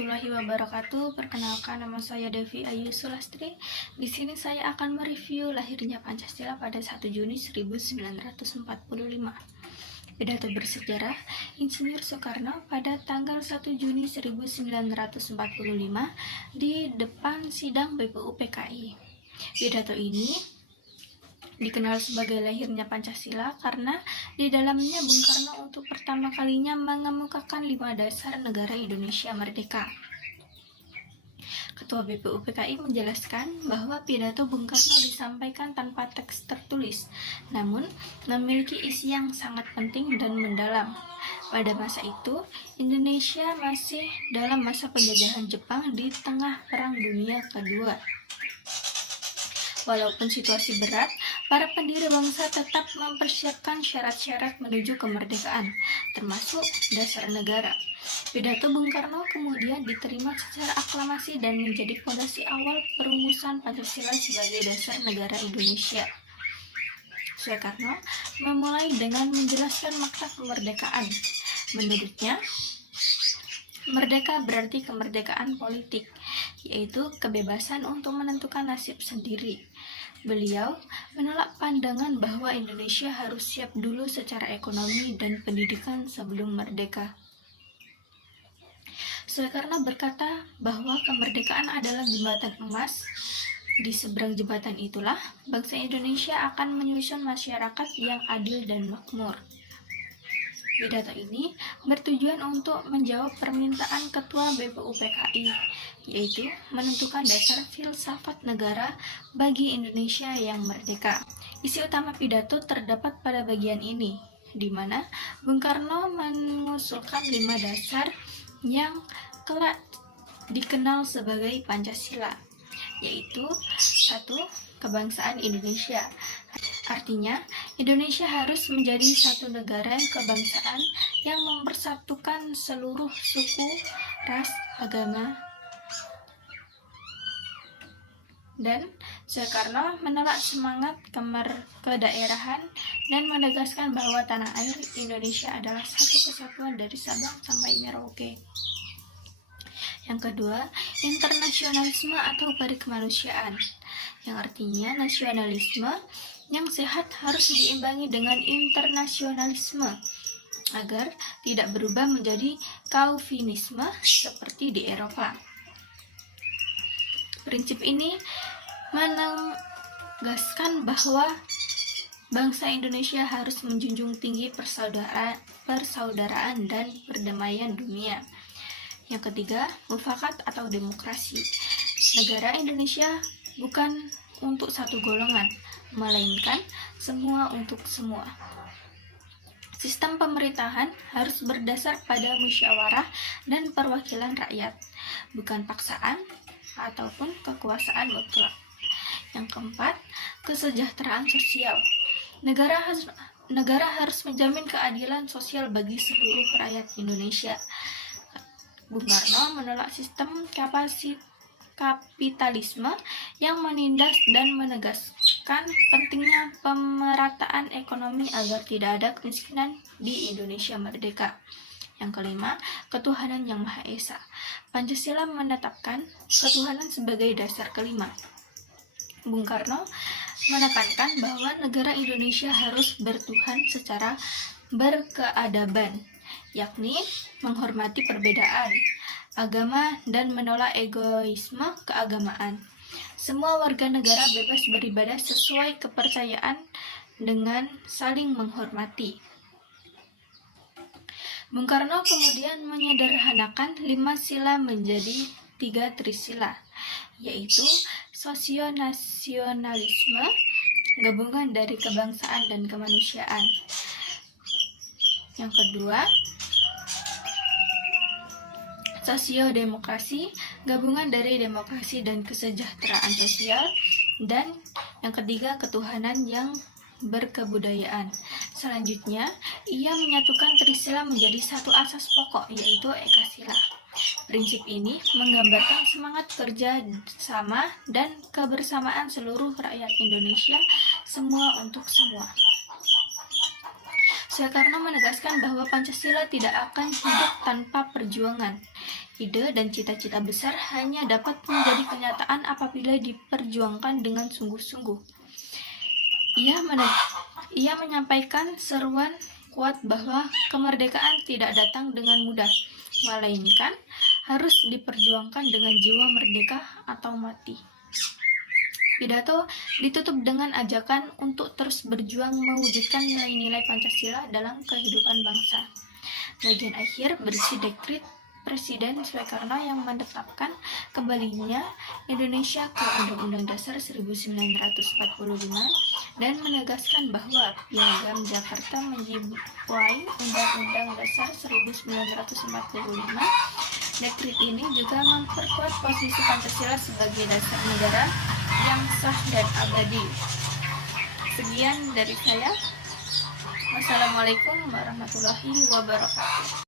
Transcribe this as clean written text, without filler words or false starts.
warahmatullahi wabarakatuh. Perkenalkan, nama saya Devi Ayu Sulastri. Di sini saya akan mereview lahirnya Pancasila pada 1 Juni 1945. Pidato bersejarah Insinyur Soekarno pada tanggal 1 Juni 1945 di depan sidang BPU PKI. Pidato ini dikenal sebagai lahirnya Pancasila karena di dalamnya Bung Karno untuk pertama kalinya mengemukakan 5 dasar negara Indonesia merdeka. Ketua BPU PKI menjelaskan bahwa pidato Bung Karno disampaikan tanpa teks tertulis, namun memiliki isi yang sangat penting dan mendalam. Pada masa itu, Indonesia masih dalam masa penjajahan Jepang di tengah Perang Dunia Kedua. Walaupun situasi berat, para pendiri bangsa tetap mempersiapkan syarat-syarat menuju kemerdekaan, termasuk dasar negara. Pidato Bung Karno kemudian diterima secara aklamasi dan menjadi fondasi awal perumusan Pancasila sebagai dasar negara Indonesia. Soekarno memulai dengan menjelaskan makna kemerdekaan. Menurutnya, merdeka berarti kemerdekaan politik, yaitu kebebasan untuk menentukan nasib sendiri. Beliau menolak pandangan bahwa Indonesia harus siap dulu secara ekonomi dan pendidikan sebelum merdeka. Soekarno berkata bahwa kemerdekaan adalah jembatan emas. Di seberang jembatan itulah bangsa Indonesia akan menyusun masyarakat yang adil dan makmur. Pidato ini bertujuan untuk menjawab permintaan Ketua BPU PKI, yaitu menentukan dasar filsafat negara bagi Indonesia yang merdeka. Isi utama pidato terdapat pada bagian ini, di mana Bung Karno mengusulkan 5 dasar yang kelak dikenal sebagai Pancasila, yaitu 1. Kebangsaan Indonesia. Artinya, Indonesia harus menjadi satu negara kebangsaan yang mempersatukan seluruh suku, ras, agama, dan Soekarno menolak semangat kedaerahan dan menegaskan bahwa tanah air Indonesia adalah satu kesatuan dari Sabang sampai Merauke. Yang kedua, internasionalisme atau perikemanusiaan, yang artinya nasionalisme yang sehat harus diimbangi dengan internasionalisme agar tidak berubah menjadi kaufinisme seperti di Eropa. Prinsip ini menegaskan bahwa bangsa Indonesia harus menjunjung tinggi persaudaraan dan perdamaian dunia. Yang ketiga, mufakat atau demokrasi. Negara Indonesia bukan untuk satu golongan, melainkan semua untuk semua. Sistem pemerintahan harus berdasar pada musyawarah dan perwakilan rakyat, bukan paksaan ataupun kekuasaan mutlak. Yang keempat, kesejahteraan sosial. Negara harus menjamin keadilan sosial bagi seluruh rakyat Indonesia. Bung Karno menolak sistem kapitalisme yang menindas dan menegaskan pentingnya pemerataan ekonomi agar tidak ada kemiskinan di Indonesia merdeka. Yang kelima, ketuhanan yang Maha Esa. Pancasila menetapkan ketuhanan sebagai dasar kelima. Bung Karno menekankan bahwa negara Indonesia harus bertuhan secara berkeadaban, yakni menghormati perbedaan agama dan menolak egoisme keagamaan. Semua warga negara bebas beribadah sesuai kepercayaan dengan saling menghormati. Bung Karno kemudian menyederhanakan 5 sila menjadi 3 trisila, yaitu sosionasionalisme, gabungan dari kebangsaan dan kemanusiaan. Yang kedua, sosiodemokrasi, gabungan dari demokrasi dan kesejahteraan sosial. Dan yang ketiga, ketuhanan yang berkebudayaan. Selanjutnya, ia menyatukan trisila menjadi satu asas pokok, yaitu Ekasila. Prinsip ini menggambarkan semangat kerja sama dan kebersamaan seluruh rakyat Indonesia, semua untuk semua. Soekarno menegaskan bahwa Pancasila tidak akan hidup tanpa perjuangan. Ide dan cita-cita besar hanya dapat menjadi kenyataan apabila diperjuangkan dengan sungguh-sungguh. Ia menyampaikan seruan kuat bahwa kemerdekaan tidak datang dengan mudah, melainkan harus diperjuangkan dengan jiwa merdeka atau mati. Pidato ditutup dengan ajakan untuk terus berjuang mewujudkan nilai-nilai Pancasila dalam kehidupan bangsa. Bagian akhir berisi dekret Presiden Soekarno yang menetapkan kembalinya Indonesia ke Undang-Undang Dasar 1945 dan menegaskan bahwa Piagam Jakarta menjiwai Undang-Undang Dasar 1945. Dekret ini juga memperkuat posisi Pancasila sebagai dasar negara yang sah dan abadi. Sekian dari saya. Wassalamualaikum warahmatullahi wabarakatuh.